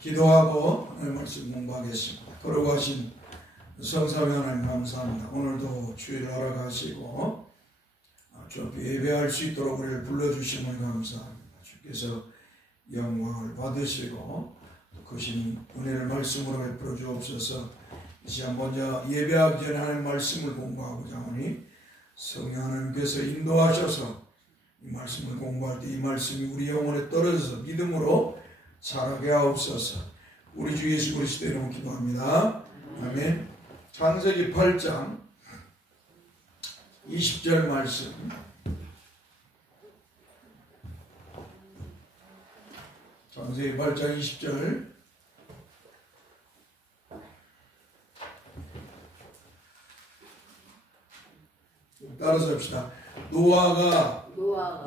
기도하고 오늘 말씀 공부하겠습니다. 걸어가신 성삼위 하나님 감사합니다. 오늘도 주일 허락하시고 주 앞에 예배할 수 있도록 우리를 불러주심을 감사합니다. 주께서 영광을 받으시고 크신 은혜를 말씀으로 베풀어 주옵소서. 이 시간 먼저 예배하기 전에 하나님 말씀을 공부하고자 하니 성령 하나님께서 인도하셔서 이 말씀을 공부할 때 이 말씀이 우리 영혼에 떨어져서 믿음으로 자라게 하옵소서. 우리 주 예수 그리스도의 이름으로 기도합니다. 아멘. 창세기 8장 20절 말씀. 창세기 8장 20절. 따라서 합시다. 노아가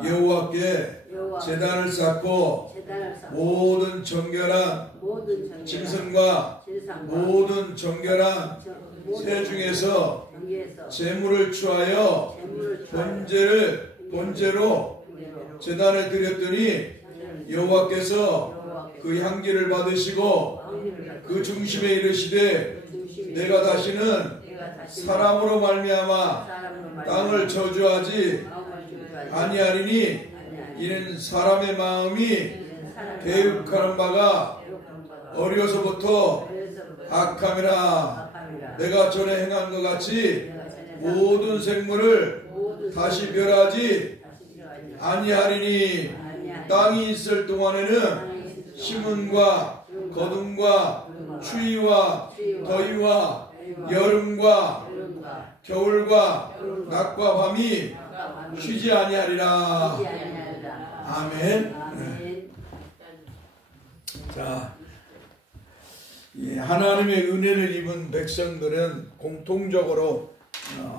여호와께 제단을 쌓고 모든 정결한 짐승과 모든 정결한 새 중에서 제물을 취하여 번제로 제단을 드렸더니 여호와께서 그 향기를 받으시고 그 중심에 이르시되 내가 다시는 사람으로 말미암아 땅을 저주하지 아니하리니 이는 사람의 마음이 계획하는 바가 어려서부터 악함이라. 내가 전에 행한 것 같이 모든 생물을 다시 멸하지 아니하리니 땅이 있을 동안에는 심음과 거둠과 추위와 더위와 여름과 겨울과 낮과 밤이 쉬지 아니하리라. 아멘. 네. 자, 하나님의 은혜를 입은 백성들은 공통적으로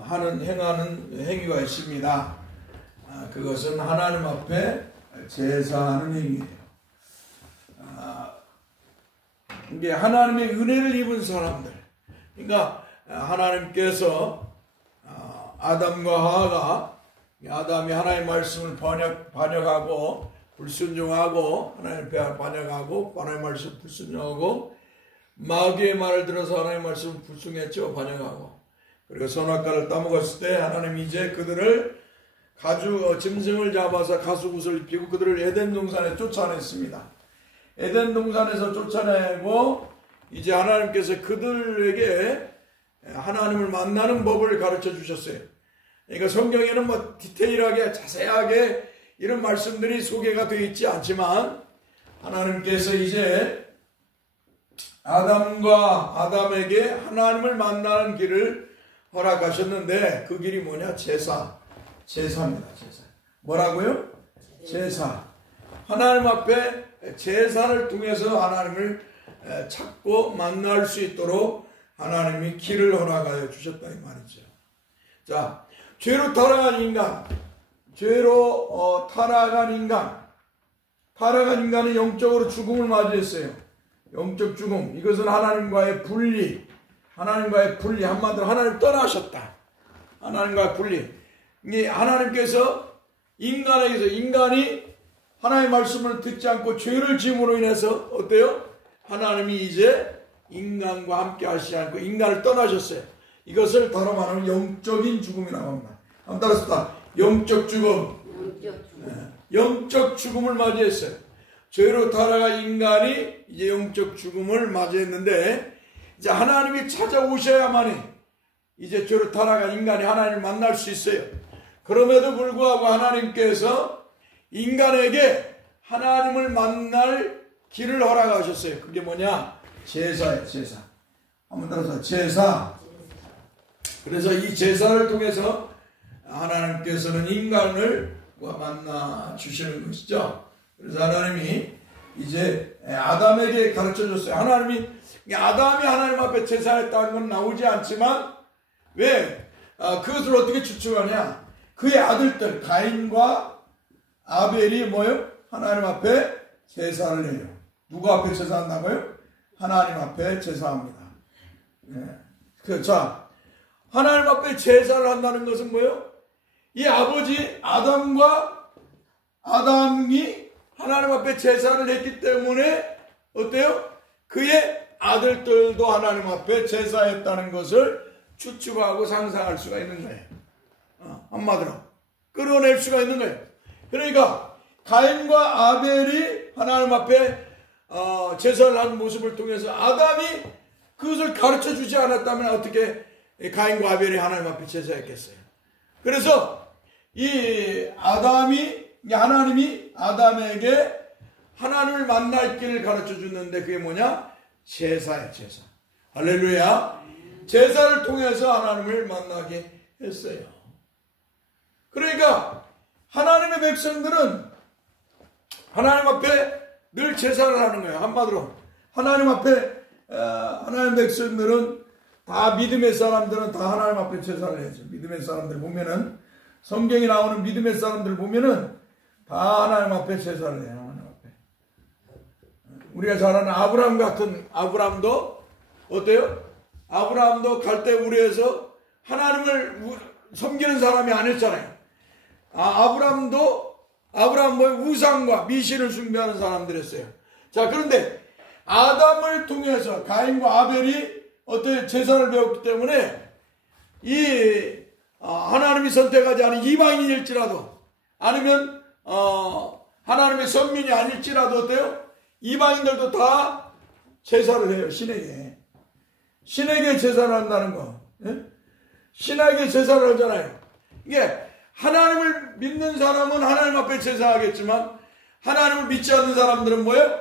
행하는 행위가 있습니다. 그것은 하나님 앞에 제사하는 행위예요. 이게 하나님의 은혜를 입은 사람들. 그러니까 하나님께서 아담과 하와가 아담이 하나님의 말씀을 반역하고 불순종하고 하나님 앞에 반역하고 하나님의 말씀 불순종하고 마귀의 말을 들어서 하나님의 말씀을 불순했죠. 반역하고. 그리고 선악과를 따먹었을 때 하나님 이제 그들을 짐승을 잡아서 가죽옷을 입히고 그들을 에덴 동산에 쫓아냈습니다. 에덴 동산에서 쫓아내고 이제 하나님께서 그들에게 하나님을 만나는 법을 가르쳐 주셨어요. 그러니까 성경에는 뭐 디테일하게 자세하게 이런 말씀들이 소개가 되어 있지 않지만 하나님께서 이제 아담에게 하나님을 만나는 길을 허락하셨는데 그 길이 뭐냐? 제사입니다. 제사. 뭐라고요? 제사. 하나님 앞에 제사를 통해서 하나님을 찾고 만날 수 있도록 하나님이 길을 허락하여 주셨다 이 말이죠. 자, 죄로 타락한 인간은 영적으로 죽음을 맞이했어요. 영적 죽음. 이것은 하나님과의 분리, 한마디로 하나님 떠나셨다. 하나님과의 분리. 이게 하나님께서 인간이 하나님의 말씀을 듣지 않고 죄를 지음으로 인해서 어때요? 하나님이 이제 인간과 함께 하시지 않고 인간을 떠나셨어요. 이것을 다로 말하면 영적인 죽음이라고 합니다. 한번 따라서 영적 죽음. 영적 죽음을 맞이했어요. 죄로 타락한 인간이 이제 영적 죽음을 맞이했는데 이제 하나님이 찾아오셔야만이 이제 죄로 타락한 인간이 하나님을 만날 수 있어요. 그럼에도 불구하고 하나님께서 인간에게 하나님을 만날 길을 허락하셨어요. 그게 뭐냐? 제사예요. 제사. 한번 따라서 제사. 그래서 이 제사를 통해서 하나님께서는 인간을 만나 주시는 것이죠. 그래서 하나님이 이제 아담에게 가르쳐 줬어요. 아담이 하나님 앞에 제사했다는 건 나오지 않지만 왜? 그것을 어떻게 추측하냐? 그의 아들들 가인과 아벨이 뭐예요? 하나님 앞에 제사를 해요. 누구 앞에 제사한다고요? 하나님 앞에 제사합니다. 네. 자, 하나님 앞에 제사를 한다는 것은 뭐예요? 이 아버지 아담과 아담이 하나님 앞에 제사를 했기 때문에 어때요? 그의 아들들도 하나님 앞에 제사했다는 것을 추측하고 상상할 수가 있는 거예요. 한마디로 끌어낼 수가 있는 거예요. 그러니까 가인과 아벨이 하나님 앞에 제사를 하는 모습을 통해서 아담이 그것을 가르쳐 주지 않았다면 어떻게 가인과 아벨이 하나님 앞에 제사했겠어요? 그래서 이 하나님이 아담에게 하나님을 만날 길을 가르쳐 줬는데 그게 뭐냐? 제사야, 제사. 할렐루야. 제사를 통해서 하나님을 만나게 했어요. 그러니까 하나님의 백성들은 하나님 앞에 늘 제사를 하는 거예요. 한마디로 하나님 앞에 하나님 백성들은 다 믿음의 사람들은 다 하나님 앞에 제사를 해야죠. 믿음의 사람들 보면은 성경에 나오는 믿음의 사람들 보면은 다 하나님 앞에 제사를 해요. 하나님 앞에. 우리가 잘 아는 아브라함 같은 아브라함도 어때요? 아브라함도 갈대우르에서 하나님을 섬기는 사람이 아니었잖아요. 아브라함도 우상과 미신을 숭배하는 사람들이었어요. 자, 그런데 아담을 통해서 가인과 아벨이 어때 제사를 배웠기 때문에 하나님이 선택하지 않은 이방인일지라도 아니면 하나님의 선민이 아닐지라도 어때요? 이방인들도 다 제사를 해요. 신에게 제사를 한다는 거. 예? 신에게 제사를 하잖아요. 이게 하나님을 믿는 사람은 하나님 앞에 제사하겠지만 하나님을 믿지 않는 사람들은 뭐예요?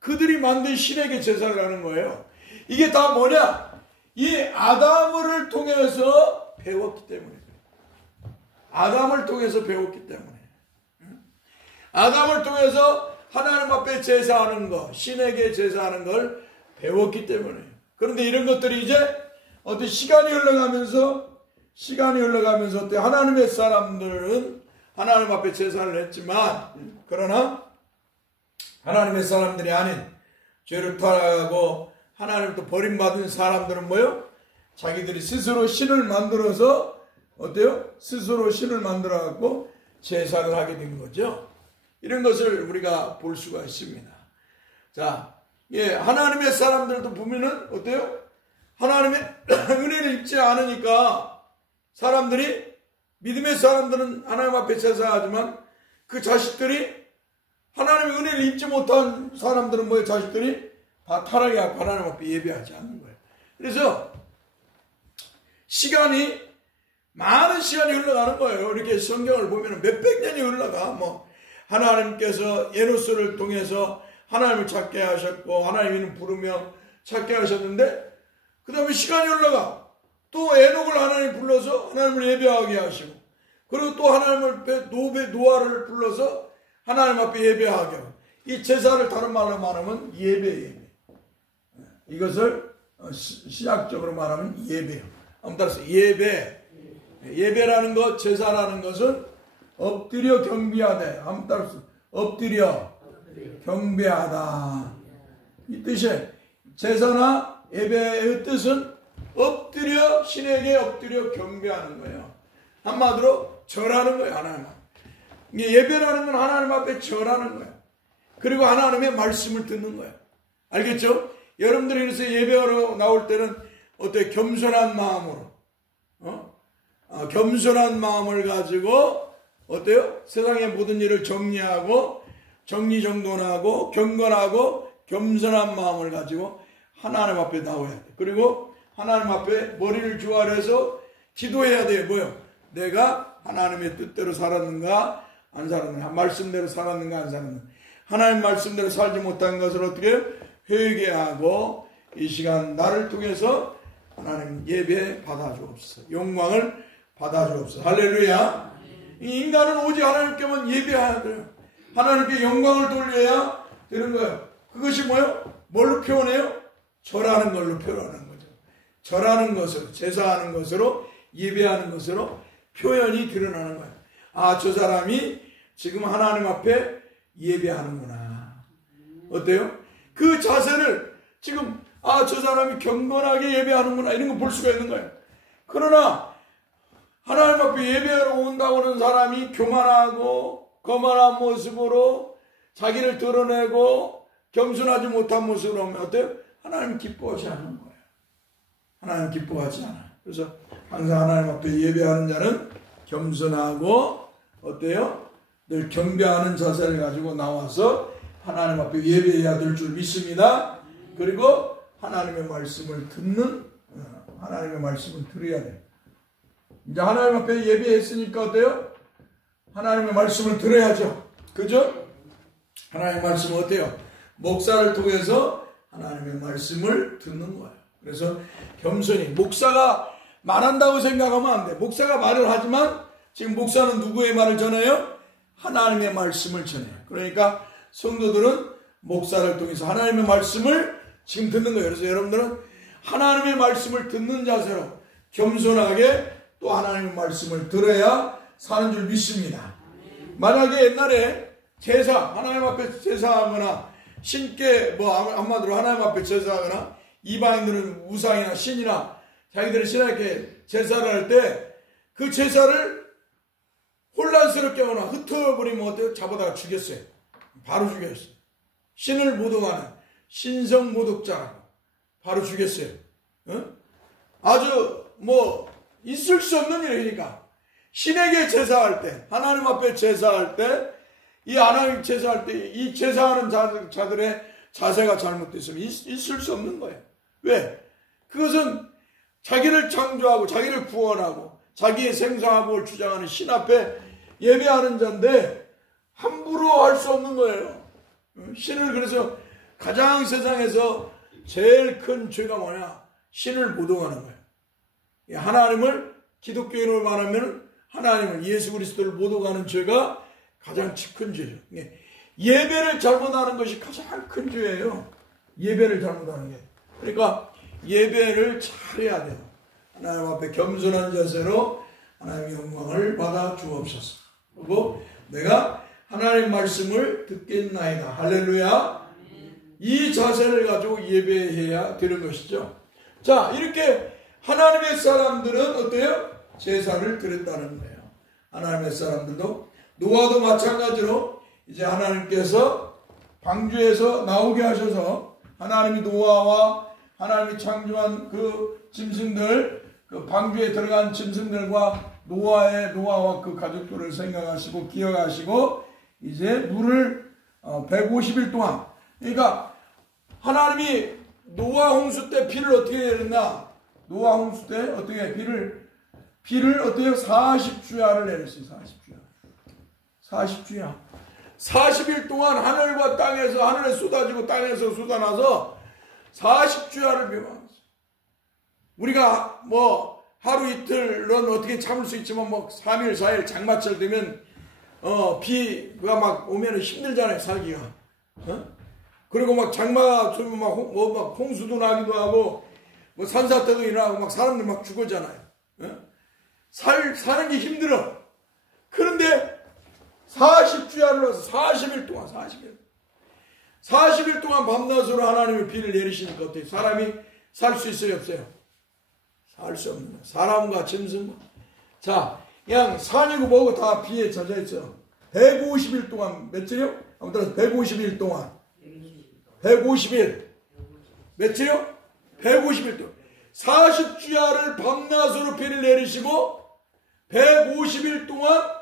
그들이 만든 신에게 제사를 하는 거예요. 이게 다 뭐냐? 이 아담을 통해서 배웠기 때문에. 아담을 통해서 배웠기 때문에. 아담을 통해서 하나님 앞에 제사하는 거, 신에게 제사하는 걸 배웠기 때문에. 그런데 이런 것들이 이제 어떤 시간이 흘러가면서 어때 하나님의 사람들은 하나님 앞에 제사를 했지만 그러나 하나님의 사람들이 아닌 죄를 타락하고 하나님부터 버림받은 사람들은 뭐요? 자기들이 스스로 신을 만들어서 어때요? 스스로 신을 만들어 갖고 제사를 하게 된 거죠. 이런 것을 우리가 볼 수가 있습니다. 자, 하나님의 사람들도 보면은 어때요? 하나님의 은혜를 입지 않으니까 사람들이 믿음의 사람들은 하나님 앞에 제사하지만 그 자식들이 하나님의 은혜를 입지 못한 사람들은 뭐예요? 자식들이 다 타락해서 하나님 앞에 예배하지 않는 거예요. 그래서 많은 시간이 흘러가는 거예요. 이렇게 성경을 보면 몇백 년이 흘러가. 하나님께서 에노스를 통해서 하나님을 찾게 하셨고 하나님을 부르며 찾게 하셨는데 그 다음에 시간이 흘러가. 또 에녹을 하나님 불러서 하나님을 예배하게 하시고 그리고 또 하나님을 노아를 불러서 하나님 앞에 예배하게 하고 이 제사를 다른 말로 말하면 예배. 이것을 시작적으로 말하면 예배예요. 아무튼 따라서 예배라는 것, 제사라는 것은 엎드려 경배하되. 아무튼 따라서 엎드려 경배하다. 이 뜻이에요. 제사나 예배의 뜻은 엎드려 신에게 엎드려 경배하는 거예요. 한마디로 절하는 거예요. 하나님 앞에. 예배라는 건 하나님 앞에 절하는 거예요. 그리고 하나님의 말씀을 듣는 거예요. 알겠죠? 여러분들이 그래서 예배하러 나올 때는 어때? 겸손한 마음으로 겸손한 마음을 가지고 어때요? 세상의 모든 일을 정리하고 정리정돈하고 경건하고 겸손한 마음을 가지고 하나님 앞에 나와야 돼. 그리고 하나님 앞에 머리를 주아려서 기도해야 돼요. 뭐요? 내가 하나님의 뜻대로 살았는가 안 살았는가, 말씀대로 살았는가 안 살았는가. 하나님 말씀대로 살지 못한 것을 어떻게 회개하고 이 시간 나를 통해서 하나님 예배 받아주옵소서. 영광을 받아주옵소서. 할렐루야. 이 인간은 오직 하나님께만 예배해야 돼요. 하나님께 영광을 돌려야 되는 거예요. 그것이 뭐예요? 뭘로 표현해요? 절하는 걸로 표현하는 거죠. 절하는 것으로, 제사하는 것으로, 예배하는 것으로 표현이 드러나는 거예요. 아, 저 사람이 지금 하나님 앞에 예배하는구나. 어때요? 그 자세를 지금 저 사람이 경건하게 예배하는구나 이런 거 볼 수가 있는 거예요. 그러나 하나님 앞에 예배하러 온다고 하는 사람이 교만하고 거만한 모습으로 자기를 드러내고 겸손하지 못한 모습으로 하면 어때요? 하나님 기뻐하지 않는 거예요. 하나님 기뻐하지 않아요. 그래서 항상 하나님 앞에 예배하는 자는 겸손하고 어때요? 늘 경배하는 자세를 가지고 나와서 하나님 앞에 예배해야 될 줄 믿습니다. 그리고 하나님의 말씀을 하나님의 말씀을 들어야 돼요. 이제 하나님 앞에 예배했으니까 어때요? 하나님의 말씀을 들어야죠. 그죠? 하나님의 말씀은 어때요? 목사를 통해서 하나님의 말씀을 듣는 거예요. 그래서 겸손히 목사가 말한다고 생각하면 안 돼. 목사가 말을 하지만 지금 목사는 누구의 말을 전해요? 하나님의 말씀을 전해요. 그러니까 성도들은 목사를 통해서 하나님의 말씀을 지금 듣는 거예요. 그래서 여러분들은 하나님의 말씀을 듣는 자세로 겸손하게 또 하나님의 말씀을 들어야 사는 줄 믿습니다. 만약에 옛날에 하나님 앞에 제사하거나 신께 한마디로 하나님 앞에 제사하거나 이방인들은 우상이나 신이나 자기들의 신에게 제사를 할 때 그 제사를 혼란스럽게 하거나 흩어버리면 어때요? 잡아다가 죽였어요. 바로 죽였어요. 신을 모독하는 신성 모독자라고 바로 죽였어요. 아주 있을 수 없는 일이니까 신에게 제사할 때, 하나님 앞에 제사할 때, 이 하나님 제사할 때 이 제사하는 자들의 자세가 잘못됐으면 있을 수 없는 거예요. 왜? 그것은 자기를 창조하고 자기를 구원하고 자기의 생사화복을 주장하는 신 앞에 예배하는 자인데 함부로 할 수 없는 거예요. 신을 그래서 가장 세상에서 제일 큰 죄가 뭐냐? 신을 모독하는 거예요. 하나님을 기독교인으로 말하면 하나님을 예수 그리스도를 모독하는 죄가 가장 큰 죄죠. 예배를 잘못하는 것이 가장 큰 죄예요. 예배를 잘못하는 게. 그러니까 예배를 잘해야 돼요. 하나님 앞에 겸손한 자세로 하나님의 영광을 받아 주옵소서. 그리고 내가 하나님 말씀을 듣겠나이다. 할렐루야. 이 자세를 가지고 예배해야 되는 것이죠. 자, 이렇게 하나님의 사람들은 어때요? 제사를 드렸다는 거예요. 하나님의 사람들도 노아도 마찬가지로 이제 하나님께서 방주에서 나오게 하셔서 하나님이 노아와 하나님이 창조한 그 짐승들, 그 방주에 들어간 짐승들과 노아와 그 가족들을 생각하시고 기억하시고 이제 물을 150일 동안, 그러니까 하나님이 노아 홍수 때 비를 어떻게 내렸나? 노아 홍수 때 어떻게 비를 어떻게 40주야를 내렸어요. 40주야. 40일 동안 하늘과 땅에서 하늘에 쏟아지고 땅에서 쏟아나서 40주야를 비워놨어요. 우리가 하루 이틀은 어떻게 참을 수 있지만 3일 4일 장마철 되면 비가 막 오면 힘들잖아요, 살기가. 그리고 막 장마 쏘면 막 홍수도 나기도 하고 산사태도 일어나고 막 사람들 막 죽어잖아요. 사는 게 힘들어. 그런데 40주야를 와서 40일 동안 밤낮으로 하나님의 비를 내리시니까 어때요? 사람이 살 수 있어요, 없어요? 살 수 없는 거예요. 사람과 짐승과. 자, 그냥 산이고 뭐고 다 비에 젖어 있어요. 150일 동안, 며칠이요? 아무튼 150일 동안. 150일. 며칠이요? 150일 동안. 40주야를 밤낮으로 비를 내리시고 150일 동안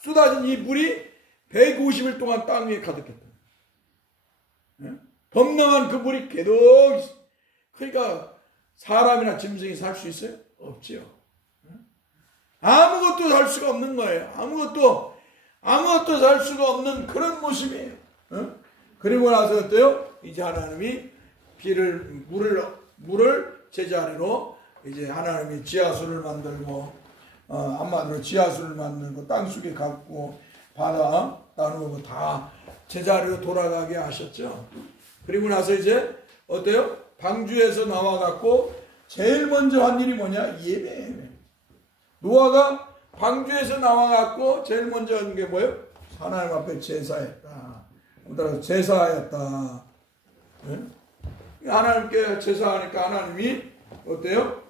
쏟아진 이 물이 150일 동안 땅 위에 가득했다. 범람한 그 물이 계속. 그러니까 사람이나 짐승이 살 수 있어요? 없지요. 아무것도 살 수가 없는 거예요. 아무것도 살 수가 없는 그런 모습이에요. 그리고 나서 어때요? 이제 하나님이 물을 제자리로 이제 하나님이 지하수를 만들고, 한마디로 지하수를 만들고 땅속에 갖고 바다 나누고 다 제자리로 돌아가게 하셨죠. 그리고 나서 이제 어때요? 방주에서 나와갖고 제일 먼저 한 일이 뭐냐? 예배. 노아가 방주에서 나와갖고 제일 먼저 한 게 뭐예요? 하나님 앞에 제사했다. 따라서 제사하였다. 하나님께 제사하니까 하나님이 어때요?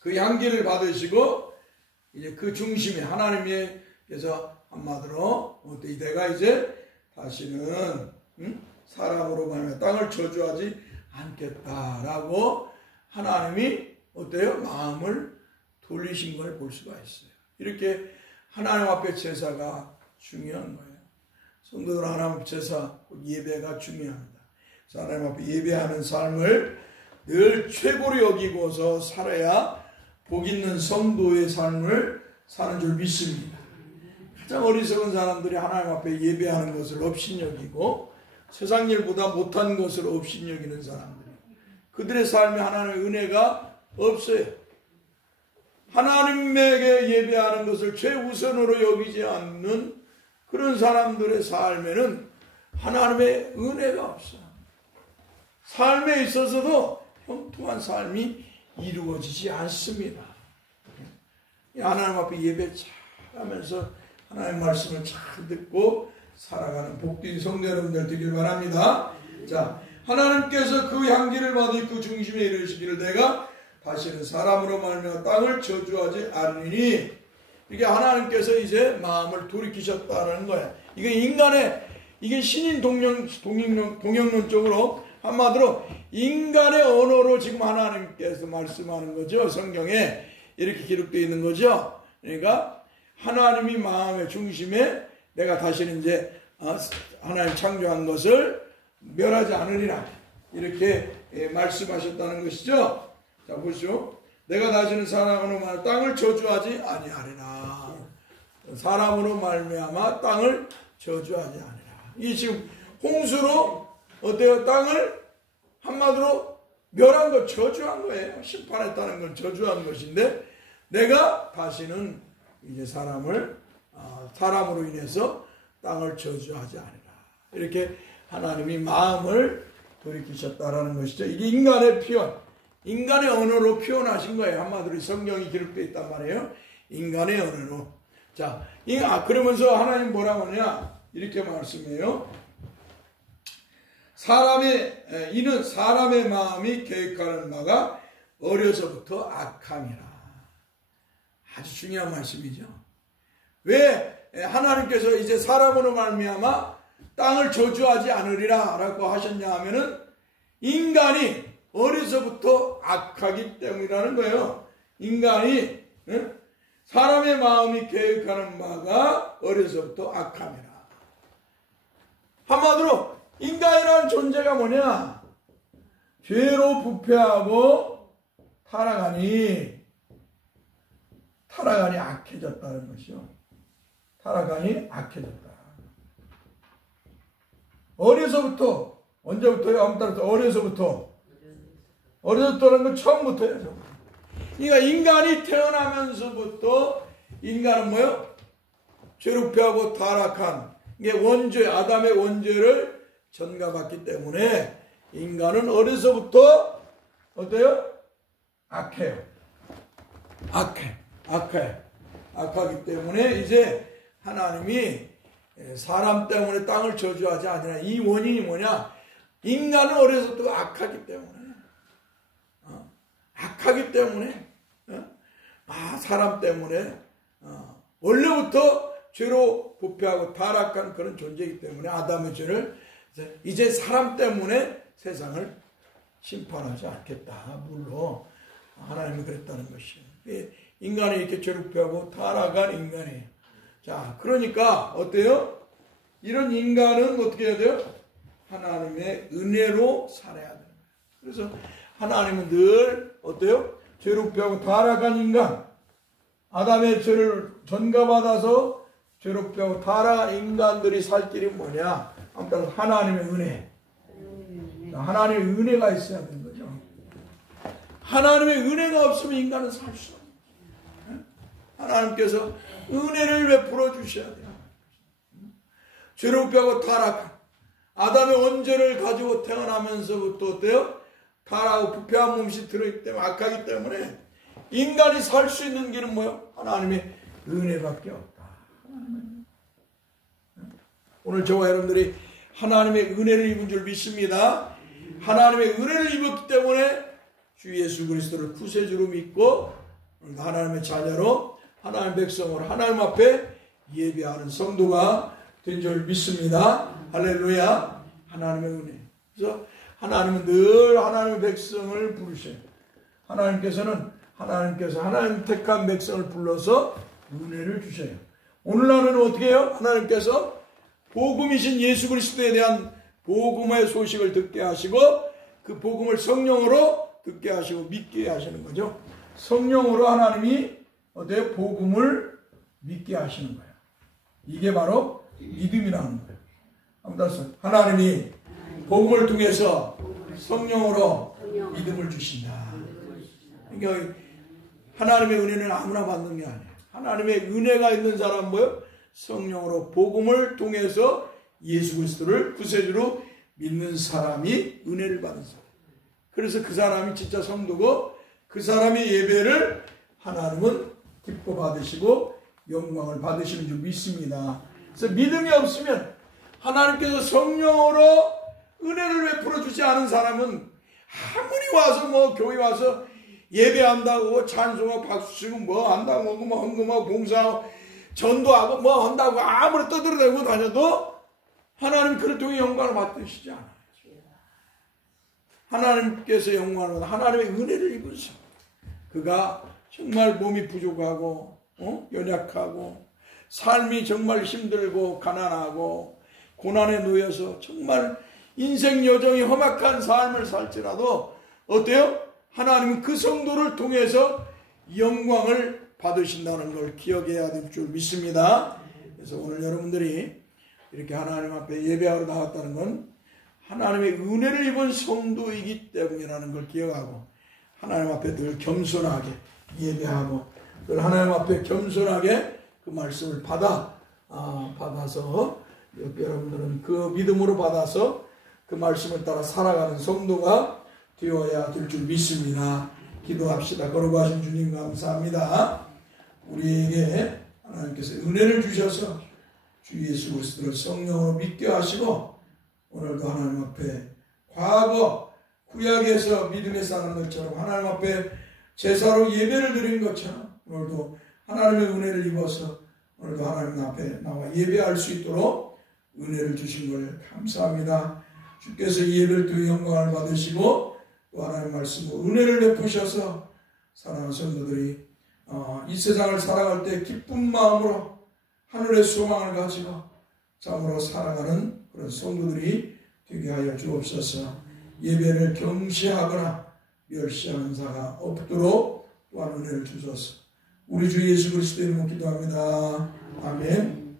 그 향기를 받으시고 이제 그 중심에 하나님께서 한마디로 내가 이제 다시는 사람으로 말하면 땅을 저주하지 않겠다라고 하나님이 어때요? 마음을 돌리신 걸 볼 수가 있어요. 이렇게 하나님 앞에 제사가 중요한 거예요. 성도들 하나님 앞에 제사, 예배가 중요합니다. 하나님 앞에 예배하는 삶을 늘 최고로 여기고서 살아야 복 있는 성도의 삶을 사는 줄 믿습니다. 가장 어리석은 사람들이 하나님 앞에 예배하는 것을 업신여기고 세상 일보다 못한 것을 업신여기는 사람들, 그들의 삶에 하나님의 은혜가 없어요. 하나님에게 예배하는 것을 최우선으로 여기지 않는 그런 사람들의 삶에는 하나님의 은혜가 없어요. 삶에 있어서도 형통한 삶이 이루어지지 않습니다. 하나님 앞에 예배 잘하면서 하나님 말씀을 잘 듣고 살아가는 복된 성도 여러분들 되길 바랍니다. 자, 하나님께서 그 향기를 받은 그 중심에 이르시기를 내가 다시는 사람으로 말미암아 땅을 저주하지 않으니, 이게 하나님께서 이제 마음을 돌이키셨다는 거야. 이게 신인 동영론적으로 한마디로 인간의 언어로 지금 하나님께서 말씀하는 거죠. 성경에 이렇게 기록되어 있는 거죠. 그러니까 하나님이 마음의 중심에 내가 다시는 이제 하나님 창조한 것을 멸하지 않으리라 이렇게 말씀하셨다는 것이죠. 자, 보시죠. 내가 다시는 사람으로 말미암아 땅을 저주하지 아니하리라. 사람으로 말미암아 땅을 저주하지 아니하리라. 이 지금 홍수로 어때요? 땅을 한마디로 멸한 것, 저주한 거예요. 심판했다는 건 저주한 것인데, 내가 다시는 이제 사람으로 인해서 땅을 저주하지 않으리라. 이렇게 하나님이 마음을 돌이키셨다라는 것이죠. 이게 인간의 표현, 인간의 언어로 표현하신 거예요. 한마디로 성경이 기록되어 있단 말이에요. 인간의 언어로. 자, 그러면서 하나님 뭐라고 하냐? 이렇게 말씀해요. 이는 사람의 마음이 계획하는 바가 어려서부터 악함이라. 아주 중요한 말씀이죠. 왜 하나님께서 이제 사람으로 말미암아 땅을 저주하지 않으리라 라고 하셨냐 하면은 인간이 어려서부터 악하기 때문이라는 거예요. 인간이 사람의 마음이 계획하는 바가 어려서부터 악함이라. 한마디로 인간이라는 존재가 뭐냐? 죄로 부패하고 타락하니 악해졌다는 것이요. 타락하니 악해졌다. 어려서부터, 언제부터요? 아무튼 어려서부터라는 건 처음부터예요. 그러니까 인간이 태어나면서부터 인간은 뭐요? 죄로 부패하고 타락한, 이게 원죄, 아담의 원죄를 전가받기 때문에 인간은 어려서부터 어때요? 악해요. 악하기 때문에 이제 하나님이 사람 때문에 땅을 저주하지 않으라. 이 원인이 뭐냐? 인간은 어려서부터 악하기 때문에 사람 때문에 원래부터 죄로 부패하고 타락한 그런 존재이기 때문에 아담의 죄를 이제 사람 때문에 세상을 심판하지 않겠다. 물론 하나님이 그랬다는 것이에요. 인간이 이렇게 죄로 부패하고 타락한 인간이에요. 자, 그러니까 어때요? 이런 인간은 어떻게 해야 돼요? 하나님의 은혜로 살아야 돼요. 그래서 하나님은 늘 어때요? 죄로 부패하고 타락한 인간, 아담의 죄를 전가받아서 죄로 부패하고 타락한 인간들이 살 길이 뭐냐? 아무튼 하나님의 은혜. 하나님의 은혜가 있어야 되는 거죠. 하나님의 은혜가 없으면 인간은 살 수 없어요. 하나님께서 은혜를 베풀어 주셔야 돼요. 죄로 부패하고 타락한 아담의 원죄를 가지고 태어나면서부터 어때요? 타락하고 부패한 몸이 들어있기 때문에 악하기 때문에 인간이 살 수 있는 길은 뭐예요? 하나님의 은혜밖에 없다. 오늘 저와 여러분들이 하나님의 은혜를 입은 줄 믿습니다. 하나님의 은혜를 입었기 때문에 주 예수 그리스도를 구세주로 믿고 하나님의 자녀로 하나님 백성으로 하나님 앞에 예배하는 성도가 된 줄 믿습니다. 할렐루야. 하나님의 은혜. 그래서 하나님은 늘 하나님의 백성을 부르셔요. 하나님께서 하나님 택한 백성을 불러서 은혜를 주셔요. 오늘날은 어떻게 해요? 하나님께서 복음이신 예수 그리스도에 대한 복음의 소식을 듣게 하시고 그 복음을 성령으로 듣게 하시고 믿게 하시는 거죠. 성령으로 하나님이 어때요? 복음을 믿게 하시는 거예요. 이게 바로 믿음이라는 거예요. 아무튼 하나님이 복음을 통해서 성령으로 믿음을 주신다. 그러니까 하나님의 은혜는 아무나 받는 게 아니에요. 하나님의 은혜가 있는 사람은 뭐예요? 성령으로 복음을 통해서 예수 그리스도를 구세주로 믿는 사람이 은혜를 받은 사람. 그래서 그 사람이 진짜 성도고 그 사람의 예배를 하나님은 기뻐 받으시고 영광을 받으시는 줄 믿습니다. 그래서 믿음이 없으면 하나님께서 성령으로 은혜를 베풀어 주지 않은 사람은 아무리 와서 교회 와서 예배한다고 찬송하고 박수 치고 한다고 헌금하고 봉사하고 전도하고 한다고 아무리 떠들어대고 다녀도 하나님 그를 통해 영광을 받으시지 않아요. 하나님께서 영광을 받아 하나님의 은혜를 입으시고 그가 정말 몸이 부족하고 연약하고 삶이 정말 힘들고 가난하고 고난에 놓여서 정말 인생 여정이 험악한 삶을 살지라도 어때요? 하나님은 그 성도를 통해서 영광을 받으신다는 걸 기억해야 될 줄 믿습니다. 그래서 오늘 여러분들이 이렇게 하나님 앞에 예배하러 나왔다는 건 하나님의 은혜를 입은 성도이기 때문이라는 걸 기억하고 하나님 앞에 늘 겸손하게 예배하고 늘 하나님 앞에 겸손하게 그 말씀을 받아서 여러분들은 그 믿음으로 받아서 그 말씀을 따라 살아가는 성도가 되어야 될 줄 믿습니다. 기도합시다. 거룩하신 주님 감사합니다. 우리에게 하나님께서 은혜를 주셔서 주 예수 그리스도를 성령으로 믿게 하시고 오늘도 하나님 앞에 과거 구약에서 믿음에 사는 것처럼 하나님 앞에 제사로 예배를 드린 것처럼 오늘도 하나님의 은혜를 입어서 오늘도 하나님 앞에 나와 예배할 수 있도록 은혜를 주신 걸 감사합니다. 주께서 이 예배를 통해 영광을 받으시고 또 하나님의 말씀으로 은혜를 베푸셔서 사랑하는 성도들이 이 세상을 살아갈 때 기쁜 마음으로 하늘의 소망을 가지고 참으로 살아가는 그런 성도들이 되게 하여 주옵소서. 예배를 경시하거나 멸시하는 자가 없도록 또한 은혜를 주소서. 우리 주 예수 그리스도 이름으로 기도합니다. 아멘.